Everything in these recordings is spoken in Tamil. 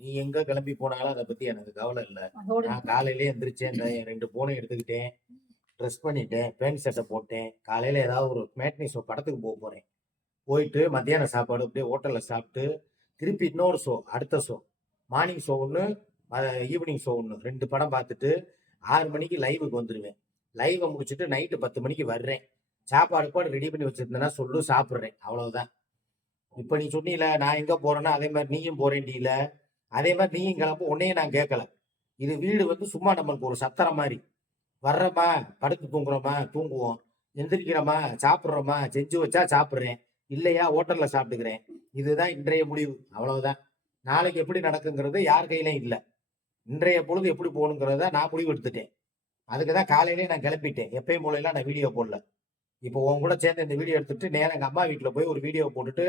நீ எங்க கிளம்பி போனாலும் அதை பத்தி எனக்கு கவலை இல்லை. அதோட நான் காலையிலேயே எந்திரிச்சேன், இந்த 2 போனை எடுத்துக்கிட்டேன், ட்ரெஸ் பண்ணிட்டேன், பேண்ட் சட்டை போட்டேன். காலையில ஏதாவது ஒரு மேட்னி ஷோ படத்துக்கு போறேன். போயிட்டு மத்தியான சாப்பாடு அப்படியே ஹோட்டல்ல சாப்பிட்டு திருப்பி இன்னொரு ஷோ, அடுத்த ஷோ, மார்னிங் ஷோ ஒன்று, ஈவினிங் ஷோ ஒன்று, 2 படம் பார்த்துட்டு 6 மணிக்கு லைவுக்கு வந்துடுவேன். லைவை முடிச்சுட்டு நைட்டு 10 மணிக்கு வர்றேன். சாப்பாடு ரெடி பண்ணி வச்சிருந்தேன்னா சொல்லு, சாப்பிட்றேன். அவ்வளவுதான். இப்ப நீ சொன்னீல நான் எங்க போறேன்னா அதே மாதிரி நீயும் போறேன்டில, அதே மாதிரி நீயும் கிளம்ப, உன்னையும் நான் கேட்கல. இது வீடு வந்து சும்மா நம்மளுக்கு ஒரு சத்திரம் மாதிரி. வர்றோமா படுத்து தூங்குறோமா தூங்குவோம், எந்திரிக்கிறோமா சாப்பிட்றோமா, செஞ்சு வச்சா சாப்பிட்றேன், இல்லையா ஹோட்டல்ல சாப்பிட்டுக்கிறேன். இதுதான் இன்றைய முடிவு. அவ்வளவுதான். நாளைக்கு எப்படி நடக்குங்கிறது யார் கையிலையும் இல்லை. இன்றைய பொழுது எப்படி போகணுங்கிறத நான் முடிவு எடுத்துட்டேன். அதுக்குதான் காலையிலேயே நான் கிளம்பிட்டேன். எப்பயும் போல நான் வீடியோ போடல. இப்போ உன் கூட சேர்ந்து இந்த வீடியோ எடுத்துட்டு நேரம் எங்க அம்மா வீட்டுல போய் ஒரு வீடியோ போட்டுட்டு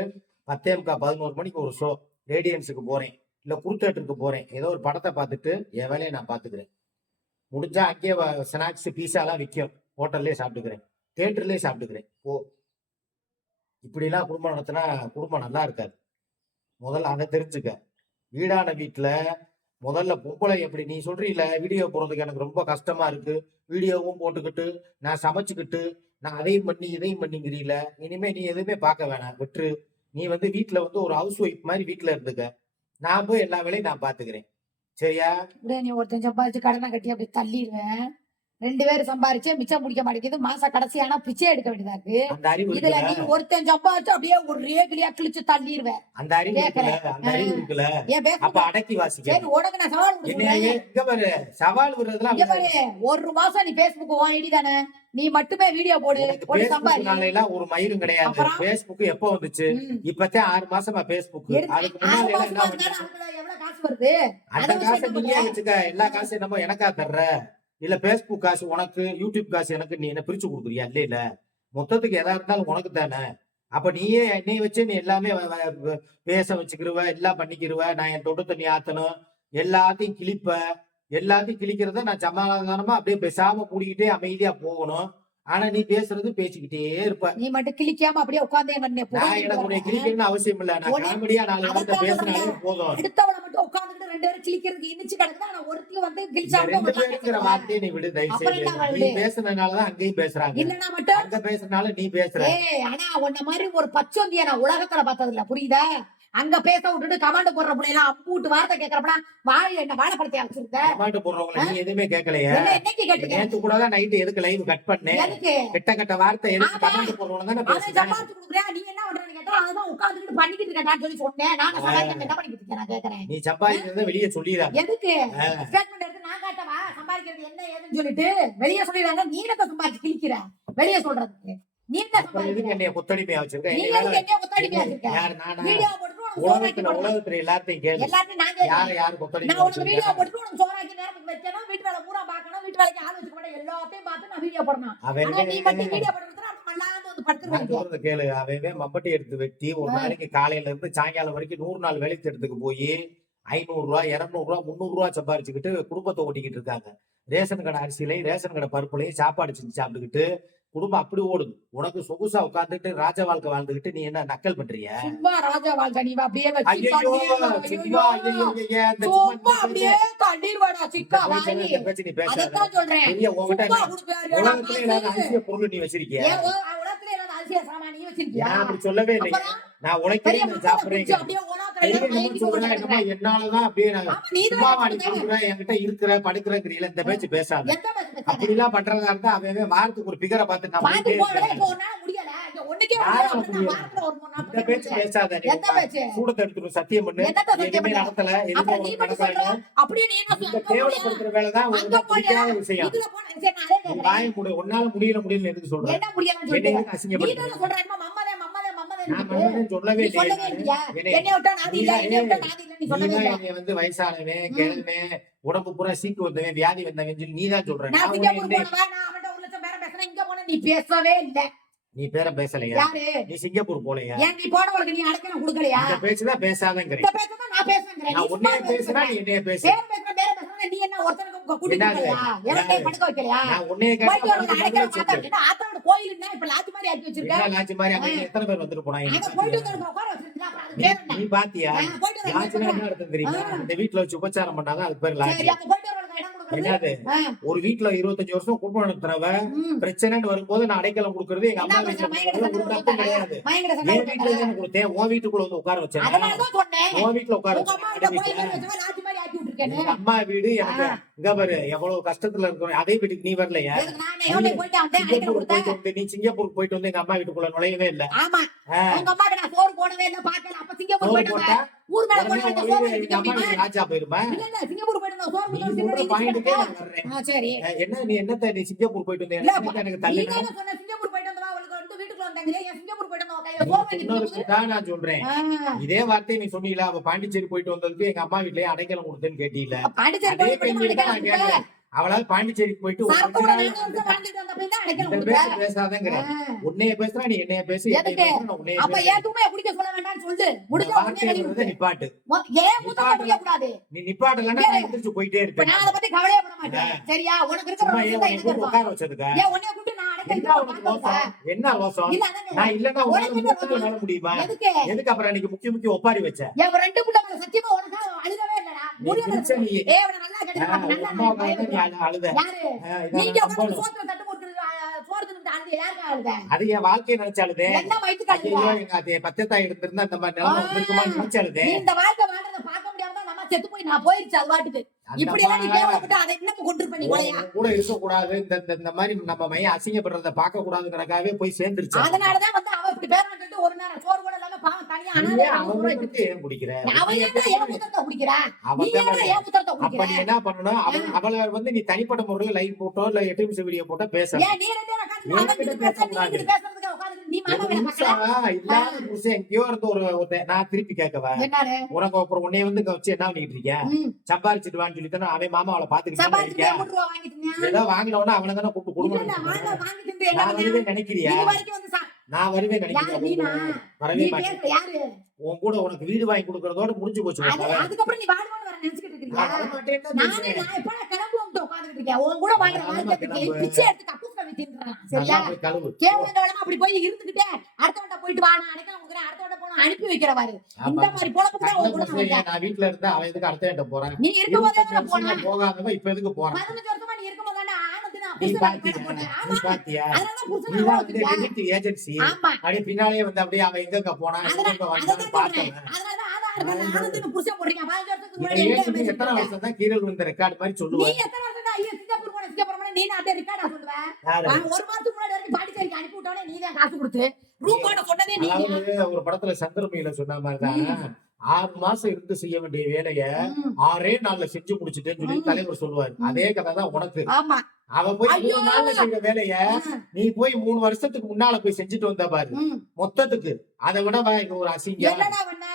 10:15 11 மணிக்கு ஒரு ஷோ ரேடியன்ஸுக்கு போறேன், இல்ல குருத்தேட்டருக்கு போறேன். ஏதோ ஒரு படத்தை பார்த்துட்டு என் வேலையை நான் பார்த்துக்கிறேன். முடிஞ்சா அங்கேயே ஸ்நாக்ஸ் பீஸாலாம் விற்கும், ஹோட்டல்லே சாப்பிட்டுக்கிறேன், தேட்டர்லயே சாப்பிட்டுக்கிறேன். ஓ, இப்படிலாம் குடும்பம் நடத்தினா குடும்பம் நல்லா இருக்காது. முதல்ல அதை தெரிஞ்சுக்க. வீடான வீட்டுல முதல்ல பொம்பளை எப்படி நீ சொல்றீல வீடியோ போடுறதுக்கு எனக்கு ரொம்ப கஷ்டமா இருக்கு, வீடியோவும் போட்டுக்கிட்டு நான் சமைச்சுக்கிட்டு நான் அதையும் பண்ணி இதையும் பண்ணிங்கிறீல, இனிமே நீ எதுவுமே பார்க்க வேணாம், விட்டுரு. நீ வந்து வீட்டுல வந்து ஒரு ஹவுஸ் ஒய்ஃப் மாதிரி வீட்டுல இருந்துக்க. நான் போய் எல்லா வேலையும் நான் பாத்துக்கிறேன். சரியா? நீ ஒருத்தன் சம்பாதிச்சு கடனை கட்டி அப்படி தள்ளிடுவேன். 2 பேரும் சம்பாரிச்சு மிச்சம் முடிக்க மாட்டேங்குது. மாச கடைசி ஆனா பிச்சை எடுக்க வேண்டியதா இருக்கு. அந்த அறிவு இதுல நீ ஒருத்தன் சம்பாதிச்சு அப்படியே ஒரு ரேகிலியா கிழிச்சு தள்ளிடுவேன். அந்த அறிவு இருக்குல்ல, அந்த அறிவு இருக்குல்ல, அப்ப அடக்கி வாசிக்க. சரி, உனக்கு நான் சவால் விடுறேன். இங்க பாரு, சவால் விடுறதுலாம் இங்க பாரு, 1 மாசம் நீ பேஸ்புக் உன் ஐடி தானே, நீ மட்டுமே வீடியோ போடு, போட்டு சம்பாதி. ஒரு மயிரும் கிடையாது. பேஸ்புக் எப்போ வந்துச்சு? இப்பதான் 6 மாசமா பேஸ்புக். அதுக்கு முன்னாடி எவ்வளவு காசு வருது? அந்த காசை நீயே வச்சுக்க. எல்லா காசையும் நம்ம எனக்கா தர்ற, இல்ல பேஸ்புக் காசு உனக்கு, யூடியூப் காசு எனக்கு, நீ என்ன பிரிச்சு கொடுக்குறியா? இல்ல இல்ல, மொத்தத்துக்கு எதா இருந்தாலும் உனக்கு தானே. அப்ப நீயே என்னை வச்சு நீ எல்லாமே பேச வச்சுக்கிருவ, எல்லாம் பண்ணிக்கிருவ. நான் என் தொட்டு தண்ணி ஆத்தணும், எல்லாத்தையும் கிழிப்ப. எல்லாத்தையும் கிழிக்கிறத நான் சமாதானமா அப்படியே பேசாம கூடிக்கிட்டே அமைதியா போகணும். ஆனா நீ பேசுறது பேசிக்கிட்டே இருப்ப. நீ மட்டும் கிழிக்காம அப்படியே உட்கார்ந்தே எனக்கு உன்னை கிழிக்கணும்னு அவசியம் இல்ல. நான் காமெடியா 4 வார்த்தை பேசினாலே போதும். அடுத்தவளை மட்டும் உட்கார்ந்துட்டு 2 பேரும் கிழிக்கிறதுக்கு இனிச்சு கிடக்குது. ஆனா ஒருத்தையும் வந்து கிழிச்சாங்கிற வார்த்தையை நீ விடு தயவு செய்து. நீ பேசுனதுனாலதான் அங்கேயும் பேசுறாங்க, இல்லன்னா மட்டும் அங்க பேசுறதுனால நீ பேசுற. ஆனா உன்ன மாதிரி ஒரு பச்சோந்திய நான் உலகத்துல பார்த்தது இல்ல, புரியுதா? அங்க பேச விட்டுட்டு கமாண்ட் போடுற பிள்ளைலாம் அம்பூட்டு வார்த்தை கேட்கறப்ப வாழை என்ன வாழைப்பழத்தையா வச்சிருக்க? கமாண்ட் போடுறவங்க நீ எதுவுமே கேட்கலையா? என்னைக்கு கேட்டீங்க? நேத்து கூட தான் நைட் எதுக்கு லைவ் கட் பண்ணேன்? கெட்ட வார்த்தை எதுக்கு கமாண்ட் போடுறவங்க தானே பேசுறேன். சம்பாதிச்சு கொடுக்குறியா? நீ என்ன பண்றன்னு கேட்டா அதுதான் உட்கார்ந்துட்டு பண்ணிக்கிட்டு இருக்கேன் சொல்லி சொன்னேன். நான் என்ன பண்ணிக்கிட்டு இருக்கேன் நான் கேக்குறேன். நீ சம்பாதிக்கிறத வெளியே சொல்லிடுறாங்க. எதுக்கு ஸ்டேட்மெண்ட் எடுத்து நான் காட்டவா சம்பாதிக்கிறது என்ன ஏதுன்னு சொல்லிட்டு வெளியே சொல்லிடுறாங்க. நீ என்ன சம்பாதிச்சு கிழிக்கிற வெளியே சொல்றதுக்கு? நீ என்ன சம்பாதிக்கிற? என்னைய கொத்தடிமையா வச்சிருக்க? நீ எதுக்கு என்னைய கொத்தடிமையா வச்சிருக்க? யார் நானா? வீடியோ போட்டு உலகத்துல எல்லாத்தையும் கேளு. எல்லாத்தையும் நான் கேக்குறேன். யாரு கொத்தடிமையா நான் உனக்கு வச்சிருக்க? வீடியோ போட்டு உனக்கு சோறாக்கி நேரத்துக்கு வைக்கணும், வீட்டு வேலை பூரா பார்க்கணும், வீட்டு வேலைக்கு ஆள் வச்சுக்க மாட்டேன், எல்லாத்தையும் பார்த்து நான் வீடியோ போடணும். ஆனா நீ மட்டும் வீடியோ போடுறதுனா அப்ப மல்லாந்து வந்து படுத்துருவாங்க. கேளு. அவன் மம்பட்டி எடுத்து வெட்டி ஒரு நாளைக்கு காலையில இருந்து சாயங்காலம் வரைக்கும் 100 நாள் வேலைக்கு எடுத்துக்கு போய் 500 ரூபாய் 200 ரூபாய் 300 ரூபாய் சம்பாரிச்சுக்கிட்டு குடும்பத்தை ஓட்டிக்கிட்டு இருக்காங்க. ரேஷன் கடை அரிசியிலையும் ரேஷன் கடை பருப்புலையும் சாப்பாடு செஞ்சு சாப்பிட்டுக்கிட்டு குடும்பம் அப்படி ஓடுது. உனக்கு சொகுசா உட்கார்ந்துட்டு ராஜ வாழ்க்கை வாழ்ந்துகிட்டு நீ என்ன நக்கல் பண்றிய? சும்மா ராஜா வாழ்க்கை நீ அப்படியே வச்சு ஐயோ சிக்கா அப்படியே தண்ணீர்வாடா சிக்கா வாங்கி நீ பேச. அதான் சொல்றேன். உலகத்துல இல்லாத அரிசிய பொருள் நீ வச்சிருக்கியா? உலகத்துல இல்லாத அரிசிய சாமான் நீ வச்சிருக்கியா? நான் அப்படி சொல்லவே இல்லை. நான் உழைக்கிறேன், சாப்பிடுறேன். என்னாலதான் அப்படியே என்கிட்ட இருக்கிற படுக்கிறீங்களா இந்த பேச்சு பேசாத. அப்படி எல்லாம் பண்றதா இருந்தா அவன் வாரத்துக்கு ஒரு பிகரை பார்த்து இந்த பேச்சு பேசாத. சூடத்தை எடுத்துடும் சத்தியம் பண்ணு. எதுவுமே நடத்தல, எதுவுமே நடக்கல. கேவலப்படுத்துற வேலைதான் உங்களுக்கு பிடிக்காத விஷயம். வாய முடி, உன்னால முடியல எதுக்கு சொல்றேன்? சொல்லவே வந்து வயசானவன் கிழமை உடம்பு பூரா சீக்கு வந்தவன் வியாதி வந்தவன் சொல்லி நீதான் சொல்ற. நீ பேசவே இல்ல. நீ பேர பேசலையா? நீ சிங்கப்பூர் போலையா? நீ போனவளுக்கு நீ அடக்கணும் கொடுக்கலையா? இந்த பேச்சுதான் பேசாதேங்கறேன். நான் பேசுறேன். நான் உன்னைய பேசினா நீ என்னைய பேசு. நீ என்ன ஒருத்தனுக்கு கூட்டிட்டு போறியா? எனக்கு படுக்க வைக்கலையா? நான் உன்னைய ஆத்தோட கோயில்னா இப்ப லாட்சி மாதிரி ஆக்கி வச்சிருக்க. லாட்சி மாதிரி அங்க எத்தனை பேர் வந்துட்டு போனாங்க? போயிட்டு வந்து உட்கார வச்சிருக்க. இல்ல அப்புறம் அது நீ பேர் என்ன? நீ பாத்தியா போயிட்டு வரேன், லாட்ஜ்னா என்ன அர்த்தம் தெரியுமா ஆ. இந்த வீட்டுல வச்சு உபச்சாரம் பண்ணாதான் அது பேர் லாட்ஜ் சரி அங்க போயிட்டு வரவங்களுக்கு இடம் கொடுக்கறது என்னது ஒரு வீட்டுல 25 வருஷம் குடும்பம் நடத்துறவ பிரச்சனைன்னு வரும்போது நான் அடைக்கலம் கொடுக்கறது எங்க என்ன அம்மா பிரச்சனை? வீட்டுல மயங்கட ஒரு சண்டை தப்பும் போட்டாரா? கிடையாது மயங்கட சண்டை என் வீட்டுல போட்டாரா? தானே கொடுத்தேன் உன் வீட்டுக்குள்ள வந்து உட்கார வச்சேன் அதனாலதான் சொன்னேன் உன் வீட்டுல உட்கார உங்க அம்மா வச்சேன் கிட்ட போய் வீட்டுல வச்சவன் ராஜி மாதிரி ஆக்கி விட்டுருக்கேன்னு. எங்க அம்மா வீடு எனக்கு இங்க பாரு எவ்வளவு கஷ்டத்துல இருக்கிறோம் அதே வீட்டுக்கு நீ வரலையா எதுக்கு நான் என்ன எவன்கிட்ட போயிட்டு வந்தேன், அடைக்கலம் சிங்கப்பூர் கொடுத்தேன். போயிட்டு வந்து நீ சிங்கப்பூருக்கு போயிட்டு வந்து எங்க அம்மா வீட்டுக்குள்ள நுழையவே இல்ல ஆமா உங்க அம்மாக்கு நான் சோறு போடவே இல்லை, பார்க்கல. அப்ப சிங்கப்பூர் சோறு போயிட்டு போட்டா வந்தேன். ஊர் மேல உடனே போய் உன் சோறு வீடு எங்க வச்சுக்க அம்மா முடியுமா? வீட்டுக்கு ராஜா போயிருமா இல்ல இல்ல சிங்கப்பூர் போயிட்டு வந்தோம், சோறு நீ கொடுத்தோம், சொல்ற சிங்கப்பூர் பாயிண்ட்டுக்கே இடிச்சுக்கிட்டு நான் வர்றேன் சரி என்ன நீ என்னத்த நீ சிங்கப்பூர் போயிட்டு வந்தேன் இல்ல எனக்கு நீ தள்ளுன தானே சொன்ன சிங்கப்பூர் போயிட்டு வந்தவா அவளுக்கு வந்து வீட்டுக்குள்ள வந்தாங்க, ஏன் சிங்கப்பூர் போயிட்டு வந்தவா கையில சோறு வாங்கிட்டு போகுது? சொன்னதுக்குதான் நான் சொல்றேன் இதே வார்த்தையை நீ சொன்னீங்களா அவ பாண்டிச்சேரி போயிட்டு வந்ததுக்கு எங்க அம்மா வீட்லயே அடைக்கலம் கொடுத்தேன்னு கேட்டீங்களா பாண்டிச்சேரி அதே போயிட்டு கேள்வி தான் நான் அடைக்கலம் கேட்கிறேன் அவளால பாண்டிச்சேரிக்கு போயிட்டு ஒரு சாப்பிட்டு கொஞ்ச கூட நாள் 4 வருஷம் வாழ்ந்துட்டு வந்த போய் தான் அடைக்கலம் இந்த கொடுத்தேன். பேச பேசாதங்கிற உன்னைய பேசுறா நீ என்னைய பேசு என்னைய எதுக்கு? பேசுறா நான் உன்னைய அப்ப பேசுறேன் ஏன் தூமையை குடிக்க சொல்ல வேண்டாம்னு சொல்லு, இந்த முடிஞ்சா உடனே வார்த்தையை கழுவி விடுறதை விட்டு. நிப்பாட்டு ஏன் மூத்தமா குடிக்க கூடாது? நீ நிப்பாட்டலன்னா நான் எந்திரிச்சு போயிட்டே இப்ப நான் இருப்பேன் அதை பத்தி கவலையே பட மாட்டேன். சரியா? உனக்கு இருக்கிற சும்மா ஏன் ரோஷம் தான் உன்னை எனக்கு கூப்பிட்டு இருக்கும். உட்கார வச்சதுக்கா ஏன் உன்னைய கூப்பிட்டு நான் என்ன அடைக்கலம் உனக்கு பார்த்தா? ரோசம் என்ன ரோசம் இல்ல அதாங்க. நான் இல்லன்னா உன்னால உனக்கு என்ன மூத்தத்துல ரோசம்? வர முடியுமா எதுக்கு? எதுக்கு அப்புறம் அன்னைக்கு முக்கிய முக்கிய ஒப்பாரி வச்ச என் ரெண்டு புள்ள மேல சத்தியமா உனக்காக அழுகவே இல்லடா. நீ முடியல. பிரிச்ச நீ ஏய் அவனை நல்லா கட்டி உங்க நல்லா அம்மாவுக்காக நான் தான் நீ அழுத யாரு? இதை நீங்க நான் உட்கார்ந்து நம்பணும். சோத்துல தட்டு போட்டு சோறு தின்னுட்டு அழுது யாருக்கா அழுத? அது என் வாழ்க்கையை நினைச்சாலுதே என்ன வயித்துக்கு அழுத? ஐயோ எங்க அது பச்சைத்தாய் இருந்திருந்தா இந்த மாதிரி நிலைமை வந்திருக்குமா நினைச்சாலுதே நீ இந்த வாழ்க்கை வாழ்றத பார்க்க முடியாம தான் நம்ம செத்து போய் நான் போயிருச்சு அது வாட்டுக்கு. இப்படி எல்லாம் நீ கேவலப்பட்டு அதை இன்னமும் கொண்டு நீ கொலையா? உன் கூட இருக்க கூடாது இந்த இந்த- இந்த மாதிரி நம்ம மையம் அசிங்கப்படுறத பார்க்க கூடாதுங்கிறக்காகவே போய் சேர்ந்துருச்சு அதனாலதான் வந்து அவ இப்படி பேர் சொல்லிட்டு ஒரு நேரம் சோறு கூட இல்லாம பாவம் தனியா நீ அனாதை ஏன் பண்ணி அவன் சோறு மட்டும் ஏன் குடிக்கிற அவன் ஏன்டா என் புத்தகத்தை குடிக்கிறா? நீ அவன் ஏன்டா என் புத்தகத்தை அப்ப குடிக்கிற? நீ என்ன பண்ணணும் அவளை வந்து நீ தனிப்பட்ட முறையில் லைவ் போட்டோ இல்ல 8 நிமிஷம் வீடியோ போட்டோ பேசணும் ஏன் நீ ரெண்டு பேரும் உட்கார்ந்து நீ அவன் கிட்ட கிட்ட பேச, நீ பேசக்கூடாது. கிட்ட பேசுறதுக்கு உட்கார்ந்து நீ மாமா வேலை பார்க்கல? இல்லாத புருஷன் எங்கேயோ இருந்து ஒருத்தன் நான் திருப்பி கேட்கவா என்னது? உனக்கு அப்புறம் உன்னைய வந்து இங்க வச்சு என்ன பண்ணிட்டு இருக்கேன் ம். சம்பாரிச்சிட்டு வான்னு சொல்லி தானே அவன் மாமா அவளை பாத்துக்கிட்டு சம்பாதிச்சு இருக்கேன் 3 ரூபா வாங்கிட்டு ஏதோ வாங்கினவனா அவனை தானே கூப்பிட்டு இல்ல இல்ல குடும்பம் வாங்கி தின்று என்ன நான் பண்ண? வருவேன் நினைக்கிறியா இது வரைக்கும் வந்து நான் வருவேன் யாரு நீனா? நினைக்கிறேன் நீ வரவே மாட்டேன் பேசுற யாரு? உன் கூட உனக்கு வீடு வாங்கி கொடுக்கறதோட முடிஞ்சு போச்சு உன் கதை. அதுக்கப்புறம் நீ வாழ்வான்னு வர நினைச்சுக்கிட்டு இருக்கியா? நான் வரமாட்டேன்னு தான் நானே பேசுறேன். நான் எப்ப கனவுல வந்து உட்கார்ந்துட்டு இருக்கேன். உன் கூட வாழ்ற வாழ்க்கைக்கு பிச்சை எடுத்து கக்கூஸ் கவி தின்றான். சரியா? நல்லா போய் கழுவு. கேவலமா அப்படி போய் இருந்துகிட்டே அடுத்தவன்ட்ட போயிட்டு வா நான் அடைக்க உங்களுக்கு அடுத்தவன்ட்ட போனா அனுப்பி வைக்கிறவாரு. இந்த மாதிரி பொழப்பு தான் உன் கூட கண்ணை வந்தேன். நான் வீட்டுல இருந்தா அவன் எதுக்கு அடுத்த கிட்ட போறான் நீ இருக்கும்போதே தான் போனா. போகாதவன் இப்ப எதுக்கு போறான் 15 வருஷமா நீ இருக்கும்போது தானே ஆனந்து நான் நீ புருஷன் பாத்தியா பேச போனேன். நீ ஆமா. பாத்தியா அதனால புருஷன் நீதான் வந்து வச்சிருக்க. டெலிவரி ஏஜென்சி ஆமா. அப்படியே பின்னாலே வந்து அப்படியே அவன் எங்க போனா எங்க அதனால வந்தான்னு சொல்றேன். பார்த்தவன் அதனால ஆனந்து புருஷன் போடுறீங்க. 15 வருஷத்துக்கு இதை முன்னாடி எங்க ஏத்துட்டு எத்தனை பேசிட்டு வருஷம் தான் கீரல் விழுந்த ரெக்கார்ட் மாதிரி நீ சொல்லுவேன் எத்தனை வருஷம் தான் ஐயோ சிங்கப்பூர் போன நீ அதே ரெக்கார்டா சொல்லுவ? யாரு? ஒரு மாசத்துக்கு முன்னாடி வரைக்கும் பாண்டிச்சேரிக்கு அனுப்பி விட்டோனே நீ தான் காசு கொடுத்து ரூம் போட சொன்னதே நீ. அதாவது ஒரு படத்துல சந்திரமுகில சொன்ன மாதிரிதான் 6 மாசம் இருந்து செய்ய வேண்டிய வேலைய 6 நாள்ல செஞ்சு முடிச்சிட்டேன்னு சொல்லி தலைவர் சொல்லுவாரு அதே கதை தான் உனக்கு ஆமா. அவ போய் ஐயோ. 3 நாள்ல செய்யற வேலைய நீ போய் 3 வருஷத்துக்கு முன்னால போய் செஞ்சுட்டு வந்த பாரு மொத்தத்துக்கு அதை விட இங்க ஒரு அசிங்கம் என்னடா பண்ண?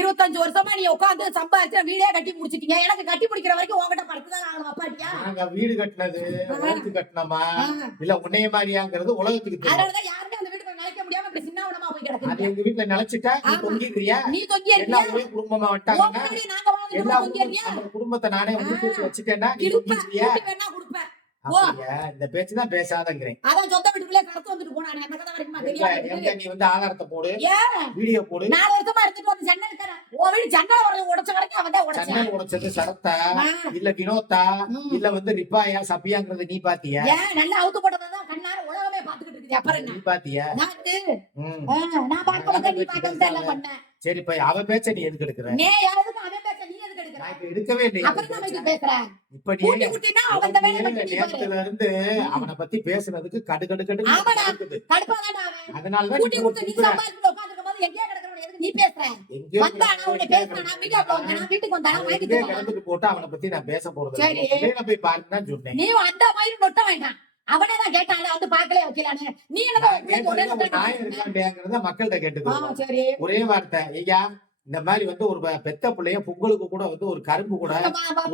25 வருஷமா நீ உட்கார்ந்து சம்பாதிச்சு வீடே கட்டி முடிச்சிட்டீங்க. எனக்கு கட்டி முடிக்கிற வரைக்கும் உன்கிட்ட படுத்துதான் நான் அப்பாட்டியா? நாங்க வீடு கட்டினது உலகத்துக்கு கட்டினோமா இல்ல உன்னைய மாதிரியாங்கிறது உலகத்துக்கு தெரியும் அதனாலதான் யாருமே அந்த வீட்டுக்கு நினைக்க முடியாம இப்படி சின்னவனமா போய் அது கிடக்குறீங்க. எங்க வீட்டுல நினைச்சிட்டா நீ ஆமா. தொங்கிக்கிறியா நீ தொங்கி எல்லா இருக்கியா? ஒரே குடும்பமா உன் வட்டாங்கன்னா முன்னாடி நாங்க வாழ்ந்து எல்லா தொங்கி இருக்கியா? அந்த குடும்பத்தை நானே வந்து தூக்கி வச்சுட்டேன்னா நீ இருப்ப. தொங்கிக்கிறியா கூட்டி வேணா கொடுப்பேன். அப்படியா இந்த பேச்சு தான் பேசாதங்கிறேன் அதான் சொந்த வீட்டுக்குள்ளே கடத்து வந்துட்டு போனானே அந்த கதை வரைக்கும் தெரியாது. எங்க நீ வந்து ஆதாரத்தை போடு ஏன் வீடியோ போடு 4 வருஷமா இருந்துட்டு வந்து ஜன்னல் தரேன். உன் வீடு ஜன்னல் வர உடைச்ச வரைக்கும் அவன் தான் உடைச்சான். சன்னல் உடைச்சது சரத்தா ஆ. இல்ல வினோத்தா ம். இல்ல வந்து ரிப்பாயா சபியாங்கிறது நீ பாத்தியா ஏன் நல்லா அவுத்து போட்டதான் கண்ணார உலகமே பாத்துக்கிட்டு இருக்குது. அப்புறம் என்ன? நீ பாத்தியா நான் ம். நான் பார்க்க வந்தா நீ பார்க்க வந்தா எல்லாம் பண்ணேன். சரி இப்ப அவ பேச்ச நீ எதுக்கு எடுக்கிற நீ யாருக்கு அவன் பேச நீ எதுக்கு எடுக்கிற? நான் இப்ப எடுக்கவே இல்லையா அப்புறம் நம்ம இது பேசுற. இப்ப நீ கூட்டி குட்டினா அவன் இந்த வேலையை மட்டும் நீ பாரு. நேரத்துல இருந்து அவனை பத்தி பேசுனதுக்கு கடு கடு கடு ஆமாடா. இருக்குது கடுப்பாதான்டா அவன். அதனாலதான் கூட்டி நீ குட்டி நீ கூப்பிடுற. சம்பாதிச்சு உட்கார்ந்திருக்கும் போது எங்கேயா கிடக்கிறவனை எதுக்கு நீ பேசுற? எங்கேயோ வந்தானா அவனை பேசினானா வீட்டுக்கு வந்தானா வீட்டுக்கு வந்தானா அவன் வாங்கிட்டு எங்கேயோ போனானா? கிடந்துட்டு போட்டு அவனை பத்தி நான் பேச போறது சரி. இல்ல போய் பாருன்னு தான் சொன்னேன் நீ அந்த மாதிரி நொட்ட வேண்டாம். அவனே தான் கேட்டான் வந்து பாக்கல வைக்கலான்னு. நீ என்னதான் நான் கேட்டதுல ஒரு நியாயம் இருக்காண்டியாங்கிறத மக்கள்கிட்ட கேட்டுக்கோ சரி. ஒரே வார்த்தை ஐயா இந்த மாதிரி வந்து ஒரு பெத்த பிள்ளைய பொங்கலுக்கு கூட வந்து ஒரு கரும்பு கூட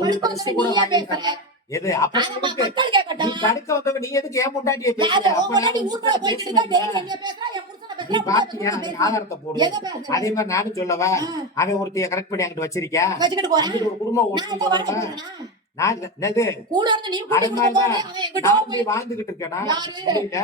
ஒரு படுக்க dress வந்து கூட நீ ஏன் வாங்கி பேசுற? எது அப்ப ஆமா, உனக்கு மக்கள் நீ கேட்கட்டும். படுக்க வந்தவன் நீ எதுக்கு ஏன் முண்டாட்டிய யாரு? பேசுற உன் அப்ப முன்னாடி நான் ஊர்ல போயிட்டு இருக்கா, டெய்லி என்னைய பேசுறா, என் புருஷனை நீ பேசுறா, பாத்தியா புருஷனை நீ பேசுறா. ஆதாரத்தை போடு எதை பேசுற? அதே மாதிரி நானும் சொல்லவா ஆ, அவன் ஒருத்தைய கரெக்ட் பண்ணி அங்கிட்டு வச்சிருக்கா வச்சுக்கிட்டு போறேன். அங்கிட்டு ஒரு குடும்பம் நான் ஓட்டு என்ன வாடகை போறவன் கொடுக்கறேனா? நான் இல்ல, என்னது கூட இருந்து நீ கூட்டி அதனால கொடுக்கும் போது அவன் எங்கிட்ட நான் போய் போய் வாழ்ந்துகிட்டு இருக்கேனா யாரு? புரியல.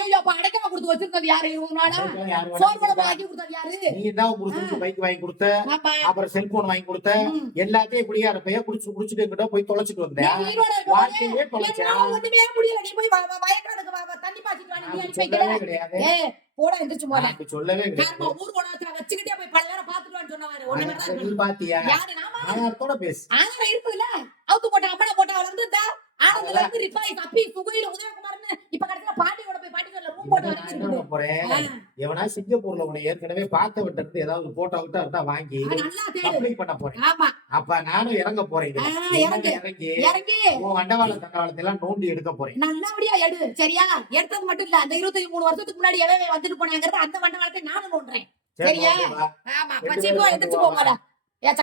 ஐயோ அப்ப அடைக்கமா கொடுத்து வச்சிருந்தது யாரு இவங்க நாளா அதுக்கெல்லாம் யார் சோறு வேணாலும் குழம்பு கொடுத்தா. ஆக்கி கொடுத்தது யாரு நீ தான் புருஷனுக்கு பைக் வாங்கி கொடுத்த, ஆமா அப்புறம் செல்போன் வாங்கி கொடுத்த, ம். எல்லாத்தையும் குடியார பைய குடிச்சிட்டு எங்கிட்ட போய் தொலைச்சிட்டு நீ வந்தேன். உயிரோட இருக்கும் போது வாழ்க்கையே தொலைச்சா. என்னால ஒண்ணுமே முடியல நீ போய் வயக்காடுக்கு தண்ணி பாய்ச்சிட்டு வா, நீ நான் அனுப்பி சொல்லவே வைக்கல கிடையாது. ஏய் போடா எந்திரிச்சு போல நான் அப்படி சொல்லவே கிடையாது. யாருமா ஊர் உலகத்துல வச்சுக்கிட்டே போய் பல நேரம் பாத்துட்டு சொன்னவாரு ஒண்ணு அதை தான் நீ பாத்தியா? யாரு நாம ஆதாரத்தோட பேசு. ஆனந்தம் இருக்குதுல்ல அவுத்து போட்ட அம்மனை போட்ட அவள் இருந்து ஆனந்தத்துல இருந்து ரிப்பாய் தப்பி சுகையில உதயகுமார்னு இப்ப கடைசியில பாண்டியோட போய் பாண்டியோட ரூம் போட்டு நான் என்ன பண்ண போறேன்? வரைக்கும் எவனா சிங்கப்பூர்ல உன்னை ஏற்கனவே பார்த்தவன்ட்ட இருந்து ஏதாவது போட்டோ விட்டா இருந்தா வாங்கி நல்லா தேடு பப்ளிக் பண்ண போறேன். ஆமா அப்ப நானும் இறங்க போறேன் இதுல. இறங்கு இறங்கி இறங்கி உன் வண்டவாள தண்டவாளத்தை எல்லாம் நோண்டி எடுக்க போறேன். நல்லபடியா எடு சரியா எடுத்தது மட்டும் இல்ல அந்த 23 வருஷத்துக்கு முன்னாடி எவன் வந்துட்டு போனாங்கிறது அந்த மண்டலத்தை நானும் நோண்டுறேன் சரி, சரியா? ஓகே வா. ஆமா ரெண்டு பச்சை பேரும் போ சேர்ந்து எந்திரிச்சு போவோம். போங்கடா